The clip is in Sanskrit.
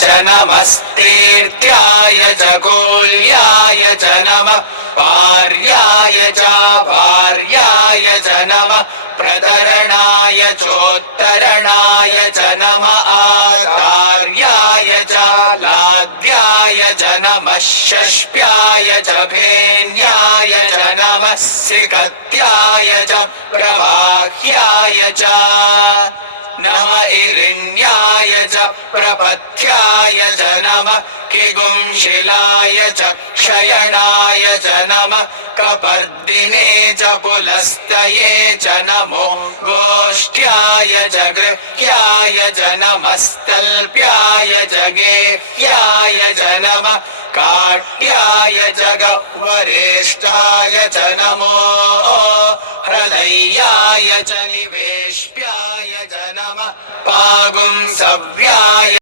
च नमस्तीर्थ्याय च कूल्याय च नमः पार्याय च भार्याय च नमः प्रतरणाय चोत्तरणाय च नमः आचार्याय च लाद्याय च नमः षष्प्याय च भेन्याय च नमः सिकत्याय च प्रवाह्याय च नम इरिण्याय च प्रपथ्याय च नमः किगुंशिलाय च क्षयणाय च नमः कपर्दिने च पुलस्तये च नमो गोष्ठ्याय च गृह्याय च नमस्तल्प्याय च गेह्याय च नमः काट्याय च गह्वरेष्ठाय च नमो हृदयाय च निवेश्याय च नमः पागुंसव्याय